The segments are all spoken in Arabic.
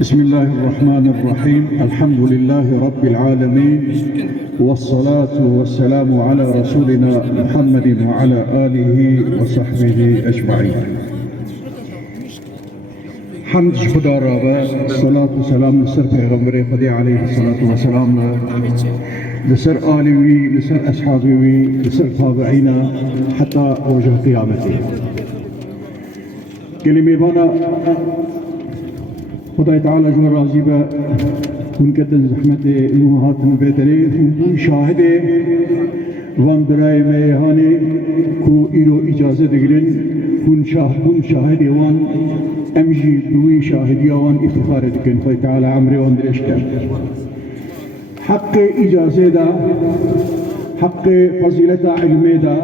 بسم الله الرحمن الرحيم. الحمد لله رب العالمين، والصلاة والسلام على رسولنا محمد وعلى آله وصحبه أجمعين. حمد خدا را و صلاة و سلام لسر پیغمبر خدا عليه الصلاة والسلام، لسر آلوي، لسر أصحابي، لسر تابعين حتى وجه قيامته. كلمة بانا خدای تعالی جور راضی به اون کتن زحمت امهات بهتری اون شاهد وان برای میهانی کو ایرو اجازه دگرن اون شاهد وان امجی دوی شاهدی وان افتخار دکن. خدای تعالی عمری وان درش کرد. حق اجازه دا، حق فضیلت علم دا،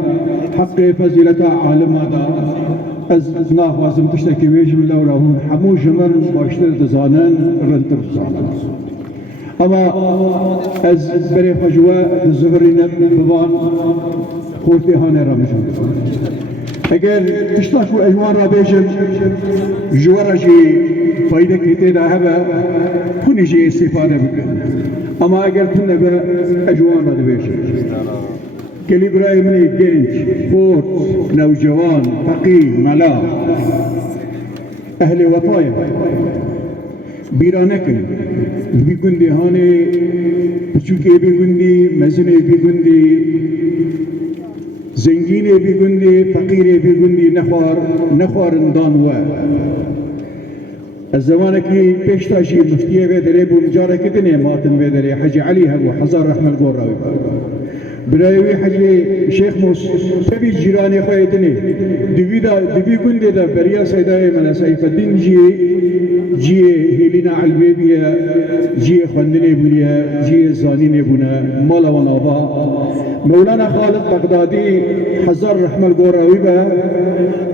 حق فضیلت عالم دا، از ناخوازم تشتكي ويجب الله راهون حمو جمل باشتر دزانن رنتر دزانن. اما از بري خجوة الزغرين ببان خورتي هاني رمجن. اگر تشتاكو اجوان را بيجم جوارا جي فايدة كيتي دا هبا كوني جي استفادة بكن. اما اگر تنه اجوان را بيجم كلي براي مني جنج فورت نوجوان فقيه ملا أهل وطايا بيرانكن بيقندي هاني بچوكي بيقندي مزني بيقندي زنجيني بيقندي فقيري بيقندي نخوار ندانوا الزمان كي بيشتاجي مفتيه بدري بمجارة كدني ماتن بدري حجي علي هبو حزار رحمة القراوي برايوي حجي شيخ موس سبي جيراني خايدني دبي كنده دا بريا سيداي ملا سيف الدين جي هيلينا علبيبيا جي خندني بنيا جي زانيني بنا مالا ونابا مولانا خالد بغدادي حزار رحمة القراوي با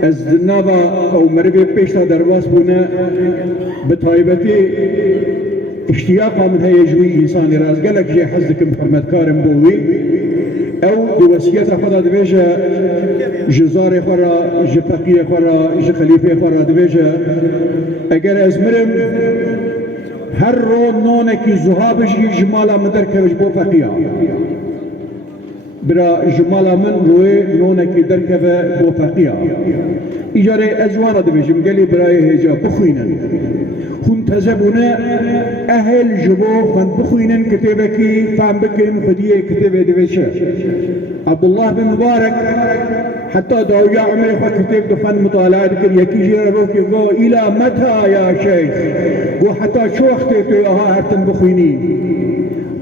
از دنابا او مربي بيشتا درواس بنا بطايبتي اشتياقا من هي جوي انساني راز قالك جي حزك محمد كارم بوي او دوسيات خدا دبيجا جزار خورا جفقية خورا جخليفة خورا دبيجا اگر ازمرم هر رو نونكي زهابش جمالا مدركبش بو فقيا برا جمالا من روي نونكي دركبه بو فقيا اجاري ازوانا دبيجم قالي براي هجا بخوينا خون تزبونا اهل جبو خون بخوينا كتابكي فهم بكن خديه كتابه دبيشا عبد الله بن مبارك حتى داويا عمري خو كتاب دفن مطالعه ذكر يكي جيرا روكي قو الى متى يا شيخ قو حتى شو اختيتو ياها هرتن بخويني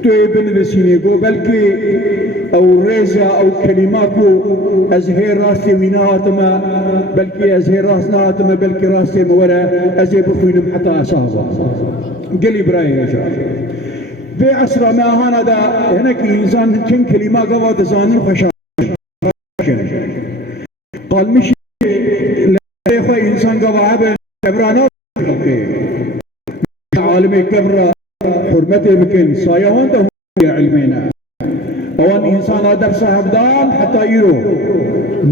تو ابن بسيني قو بلكي او ريزا او كلماتو ازهير راسي ويناتما بلكي ازهير راسناتما بلكي راسي مورا ازي بخوينم حتى اصابه قلي براي يا شيخ في عصر ما هنا دا هناك انسان كن كلمه قوا دزانن خشا قال مش لا اخوي انسان قوا عبرانه عالمي كبره حرمته بكن صايهون ده يا علمنا اوان انسان ادب صاحب دان حتى يرو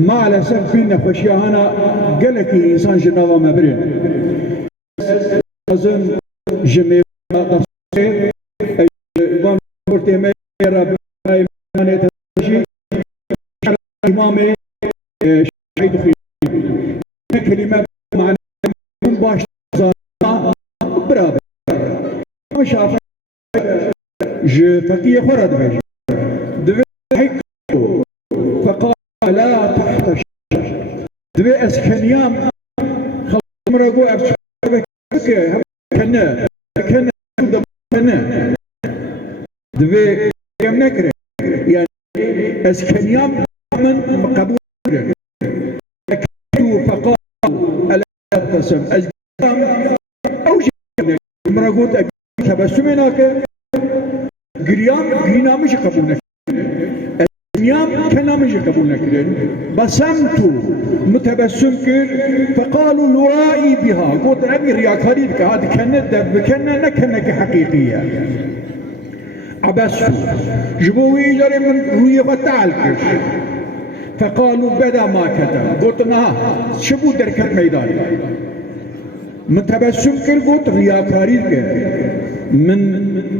ما على سب فينا خشيانا قالك انسان جنوا مبرن اظن جميع قصير وان مرتمي رب من تجي امام شهيد في كلمه معنى باش برابر مش عارف je فقيه خرد فقال لا تحت الشجر دبي اسكنيام خلص مرقو كنا دبي يم نكره يعني اسكنيام من قبول فقال الا تقسم اسكنيام او مرقو تبسم هناك قريام مش قبول نيام كنا مش قبول نكرن بسمت متبسم كر فقالوا يرائي بها قلت ابي رياكاري بك هذه كانت بكنا نكنك حقيقيه عبست جبوي جري من روي فتعالكش فقالوا بدا ما كتب قلت نها شبو دركت ميدان من تبسم كر قلت رياكاري كر من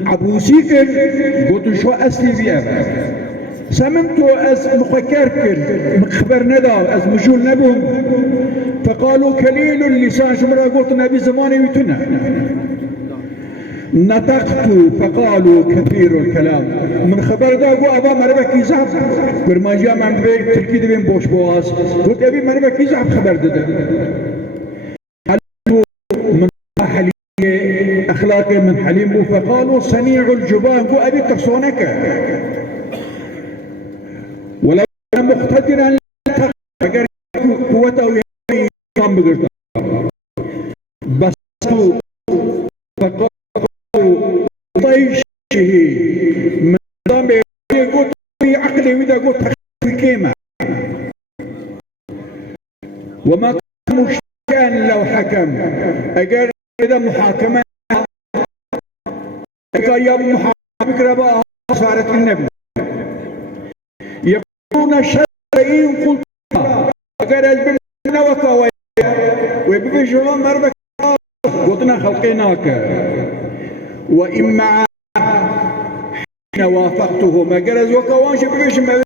عبوسي كر قلت شو أصلي بيها سممتو أز مخكر كر مخبر نداو أز مجول نبون فقالوا كليل اللسان شمرا قلت نبي زماني ويتنا نطقت فقالوا كثير الكلام من خبر دا قو أبا مربكي زعب برما جاء من بيك تركي دبين بوش بواز قلت أبي مربكي زعب خبر دا من حليم أخلاقي من حليم فقالوا صنيع الجبان قو أبي ترسونك ولو كان مقتدرا فقال قوته ويهي قام بقرطة بس فقالوا طيشه من نظام يقول في عقلي وإذا قلت في كيمة وما كان مشتكان لو حكم أقال إذا محاكمة أقال يا محاكمك ربا صارت النبي يقولون الشرعين قلت أقال أجبنا وكاوية ويبقى شلون مربك قلتنا خلقيناك وإما حين وافقته ما قرز وكوانش بقيش ما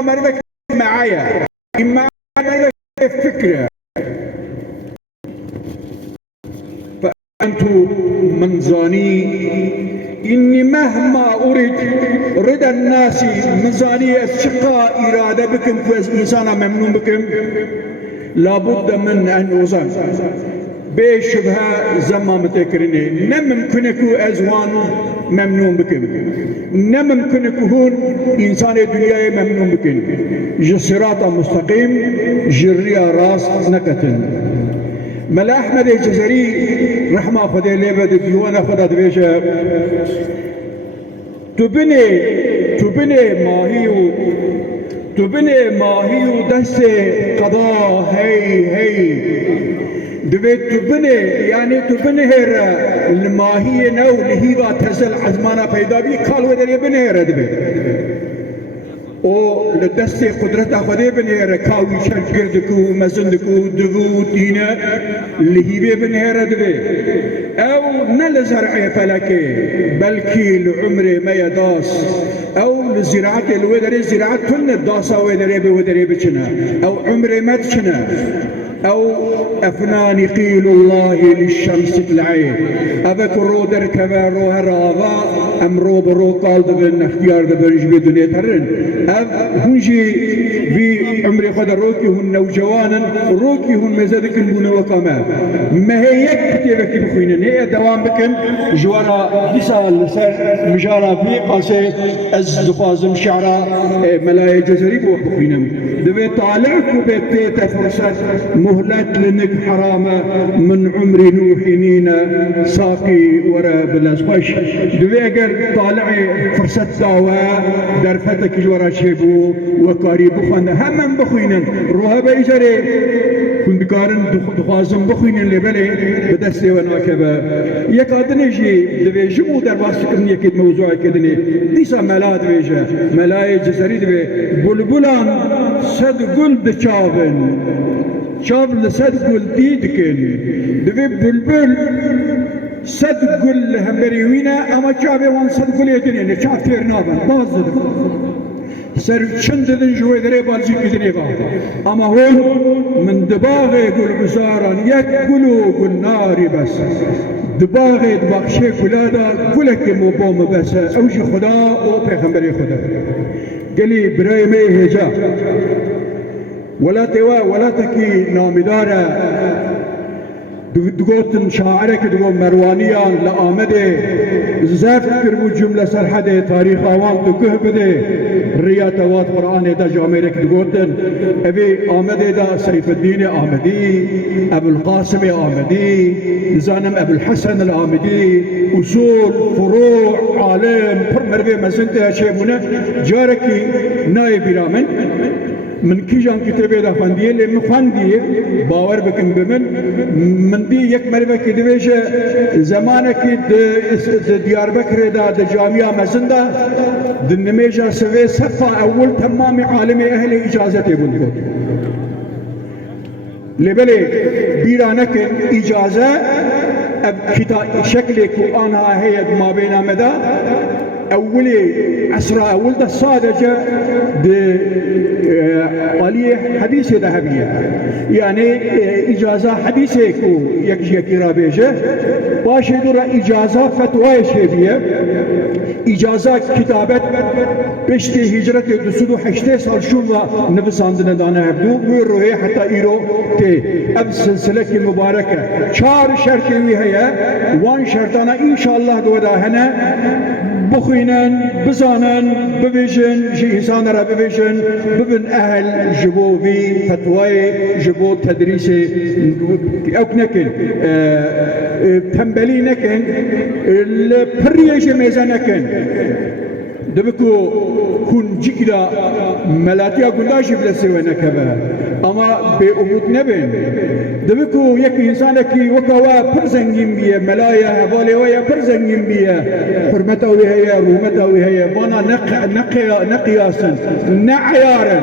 مربك معايا إما مربك فكرة فأنتم منزاني إني مهما أريد رضا الناس منزاني الشقاء إرادة بكم كوز إنسانا ممنون بكم لابد من أن أزال بشبهة زمان متكرني نممكنكو أزوان ممنون بكم نممكنكو هون إنسان الدنيا ممنون بكم جسراتا مستقيم جريا راس نكتن ملا أحمد الجزري رحمة خدي ليبد ديوانا خدا دبيشة تبني ماهيو دست قضاء هي دبيت تبني يعني تبني هيرا الماهية نو لهيبا تزل عزمانا پیدا بي قال ودري بني هيرا دبيت او لدست قدرت خدي بني هيرا كاوي شجردكو مزندكو دبو دينا لهيبا بني هيرا دبيت او نل زرعي فلكي بلكي لعمري ما يداس او لزراعة الودري زراعة تن الداسة ودري بچنا او عمري ما تشنا أو أفنان قيل الله للشمس العين أبك رو در كبار رو هراغا أمرو برو قال دبن اختيار دبن جبي دنيا ترن أب هنجي في عمري خد روكي هن نوجوانا روكي هن مزادك البون وقاما ما هي كتابك بخوينن هي دوام بكم جوارا ديسال سر مجارا في قاسي از دخازم شعرا ملاي جزري بخوينن دبي طالعك وبيت فرصة مهلت لنك حرامة من عمري نوحينينا ساقي ورا بالأزبش دويقر طالعي فرصة دعوة درفتك جورا شيبو وقاري بخوان همم بخوينن روها بيجري كن بكارن دخوازم بخوينن لبلي بدستي وناكبه يقادن جي دوي جمو درباستكن يكيد موضوع كدني ديسا ملا دويجا ملاي جزري دوي بلبلان صد قل بچاون شاب لسد قل ديدكن دوي بلبل صد قل همبريوينا اما شابي وان صد قل يدنين شاب فيرنابن بازد سر چند دن جوه دره بالجي كدني با اما هون من دباغي قل بزاران يك قلو قل ناري بس دباغي دباغشي قلادا قلك مبوم بس اوجي خدا او پیغمبري خدا قلي براي مي هجا ولا توا ولا تكي نامدارة دقوتن شاعرك دقوت مروانيان لآمده زفت كربو جملة سرحده تاريخ آوان دقه بده رياتوات قرآن دا جاميرك دقوتن ابي آمده دا سيف الدين آمدي ابو القاسم آمدي زانم ابو الحسن الآمدي اصول فروع عالم مربي مزنته شيبونه جاركي نايب رامن من كيجان كتابي دا فانديه اللي مفانديه باور بكم بمن من دي يك مربع كدويش زمانك ديار بكر دا جامعة مزندا دنميجا سوي صفا اول تمام عالم اهل اجازة بندقود لبلي بيرانك اجازة شكلك وأنا هي ما بين مدى أولي عصر أول ده صادجة عليه حديث ذهبية يعني إجازة حديثك يكجي كرابيجة باشي دورة إجازة فتوى شبيه إجازة كتابة بشتي هجرة دسودو حشتي صار شو نفس عندنا دانا هبدو ويروه حتى إيرو تي أب سلسلة مباركة شار شرطي هي وان شرطانا إن شاء الله دودا هنا بخينن بزانن ببيجن شي إنسان را ببيجن ببن أهل جبو في فتوى جبو تدريسي أو نكن تنبلي نكن البريش ميزانكن دبكو كون جيكدا ملاتيا قنداشي بلسوي نكبه اما بأمود نبين دبكو يك انسانكي وكوا برزنجين بيه ملايا هبالي ويا برزنجين بيه حرمته وهي رومته وهي بانا نقياسا نعيارا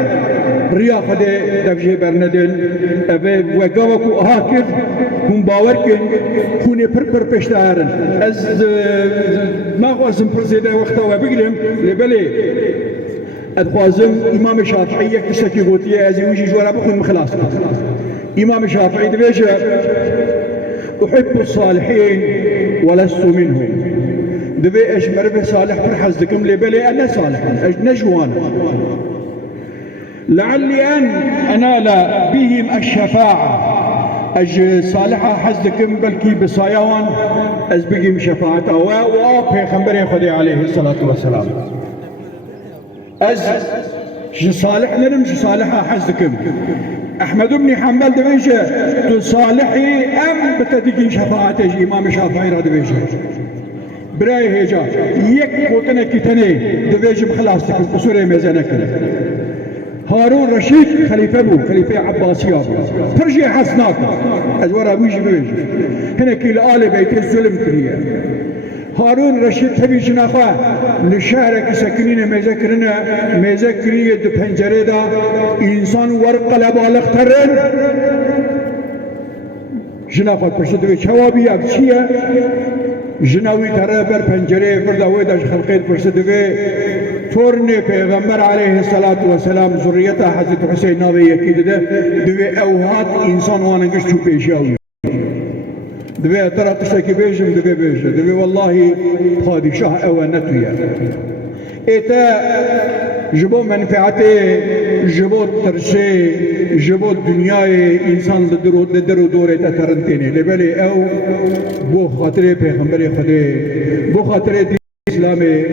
رياضة دفجي برندن وقاوكو هاكف هم باوركن كوني بربر بشتهارن از ما خوازم برزيده وقتا وبقلم لبلي ادخوازم امام الشافعي يكتسكي غوتيه ازي ويجي جوارا بخون مخلاص امام الشافعي دبيجه احب الصالحين ولست منهم دبي اش مربي صالح فرحزكم لبلي انا صالح اش نجوان لعلي ان انال بهم الشفاعه اج صالحه حزكم بلكي بصايوان از بقيم شفاعته وبيغمبري خدي عليه الصلاه والسلام از صالح لنم صالحه حزكم احمد بن حنبل دبيجه تصالحي ام بتدقين شفاعته امام الشافعي را دبيجه براي هيجا يك قوتنا كتني دبيجه بخلاصتكم قصور ميزانك هارون رشيد خليفه ابو خليفه عباسي ترجع حسنات ازورا بيجي بيجي هنا كل آل بيت الظلم كريه هارون رشيد تبي جناخه لشهرك سكنين مذكريه دو پنجره دا انسان ورق لبالغ ترن جناخه پشت دوی جوابی اب چیه جناوی تره بر پنجره بردا ویداش خلقید پشت دوی تورني پیغمبر عليه الصلاة والسلام ذريته حضرت حسين ناوي يكيد ده دوي اوهات انسان واننگش تو پیشاوي دوي ترى تشتكي بيجم دوي بيجم دوي والله خادي شاه اوانتويا ايتا جبو منفعته جبو ترشي جبو دنياي انسان لدرو دوري تترنتيني لبالي او بو خاطري پیغمبر خدي بو خاطري دين اسلامي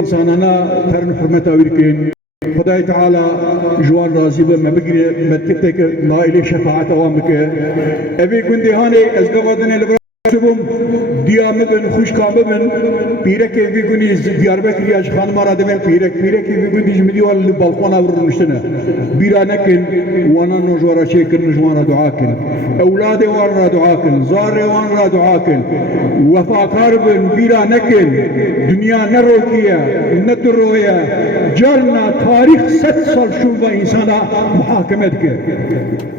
انسانانا ترن حرمتا ويركين خداي تعالى جوان راضي بما بقري متكتك لا الي شفاعه وامك ابي كنتي هاني ازقودني لبرسبم ديا مبن خوش كامبن بيرك في كوني دياربكر يا خان مرا دمن بيرك في كوني جمدي ولا بالكون ورنشتنا بيرانكن وانا نجورا شيكر نجوان دعاكن اولادي ورا دعاكن زاري ورا دعاكن وفا كاربن بيرانكن دنيا نروكيا نترويا جرنا تاريخ 6 سال شوفا انسانا محاكمتك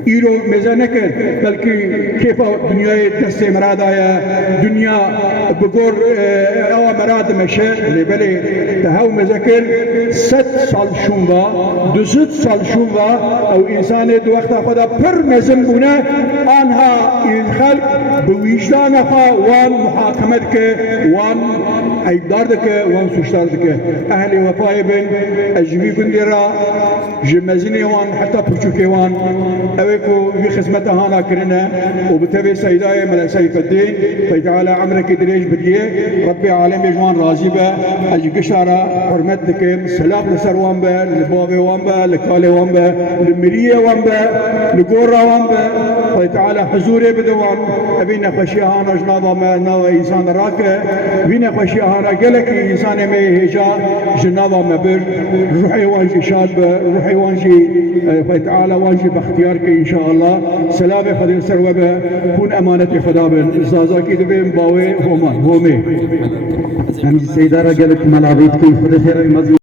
ايرو ميزانك بلكي كيف دنيا دستي مرادايا دنيا بقول او مراد مشى لبلي تهو مذاكر 6 سال شوفا 2 سال شوفا او انسان دو وقت خدا پر مزمبونه انها الخلق بوجدان خا وان محاكمتك وان عيبداردك وان سوشتاردك اهلي وفاي بن اجبي كندرا جمازيني وان حتى برشوكي وان اويكو في خدمتها هانا كرنا وبتبي سيداي ملا سيف الدين فتعالى عمرك دريج بديه ربي عالم جوان راضي به اجي قشاره حرمتك سلام لسر وان به لبابي وان به لكالي وان به لمريه وان به لقوره وان به فتعالى حضوري بدوان ابينا خشيه هانا جنابا ما ناوى انسان راكه بينا خشيه هانا قالك انسان ما هيجا جنابا ما بر روحي وانجي شاد روحي وانجي فتعالى وانجي باختيارك ان شاء الله سلامي خدي سروبه كون امانتي خدا بن زازاكي دبي باوي هومي هم السيدة قالت ملابيتكم خذ خير